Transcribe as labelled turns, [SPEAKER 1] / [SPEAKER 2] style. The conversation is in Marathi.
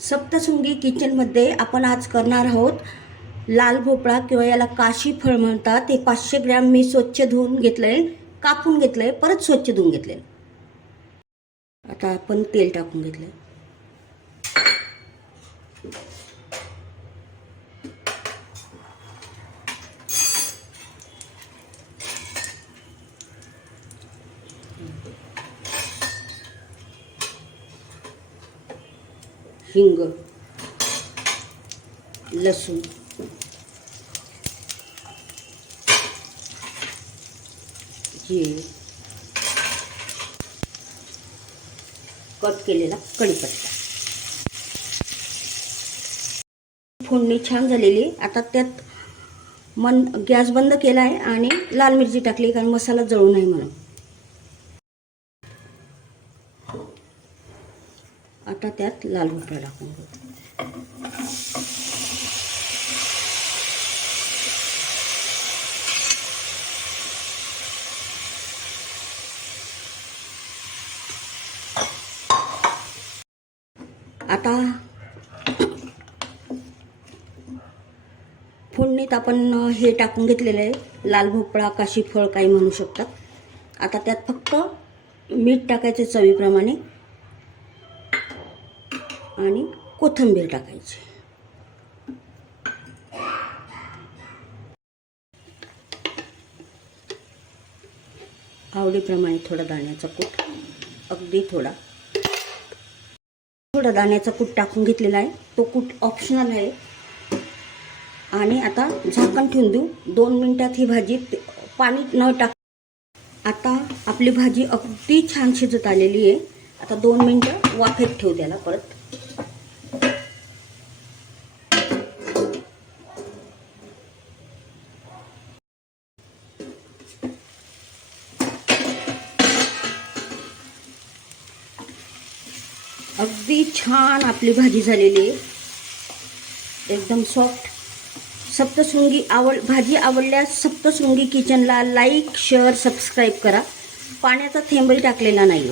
[SPEAKER 1] सप्तशृंगी किचनमध्ये आपण आज करणार आहोत लाल भोपळा किंवा याला काशी फळ म्हणतात. ते पाचशे ग्रॅम मी स्वच्छ धुवून घेतलंय कापून घेतलंय परत स्वच्छ धुवून घेतलंय. आता आपण तेल टाकून घेतलंय. हिंग लसूण जिरे कट केलेला कढीपत्ता. फोडणी छान झालेली आता त्यात मन गॅस बंद केला आहे आणि लाल मिरची टाकली कारण मसाला जळू नये म्हणून. आता त्यात लाल भोपळा टाकून घेऊ. आता फोडणीत आपण हे टाकून घेतलेलं आहे. लाल भोपळा काशी फळ काही म्हणू शकतात आता त्यात फक्त मीठ टाकायचे चवीप्रमाणे. आणि कोथिंबीर टाकायची. आवडीप्रमाणे थोडा दाण्याचा कूट अगदी थोडा. थोडा दाण्याचा कूट टाकून घेतलेला आहे. तो कूट ऑप्शनल आहे. आणि आता झाकण ठेवून देऊ. दोन मिनटात ही भाजी पाणी न टाक आता आपली भाजी अगदी छान शिजत आलेली आहे. आता दोन मिनटं वाफेत ठेवू द्याला परत. अगदी छान आपली भाजी झालेली आहे. एकदम सॉफ्ट सप्तशृंगी आवड भाजी आवडल्यास सप्तशृंगी किचनला लाईक शेअर सबस्क्राईब करा. पाण्याचा थेंबही टाकलेला नाही आहे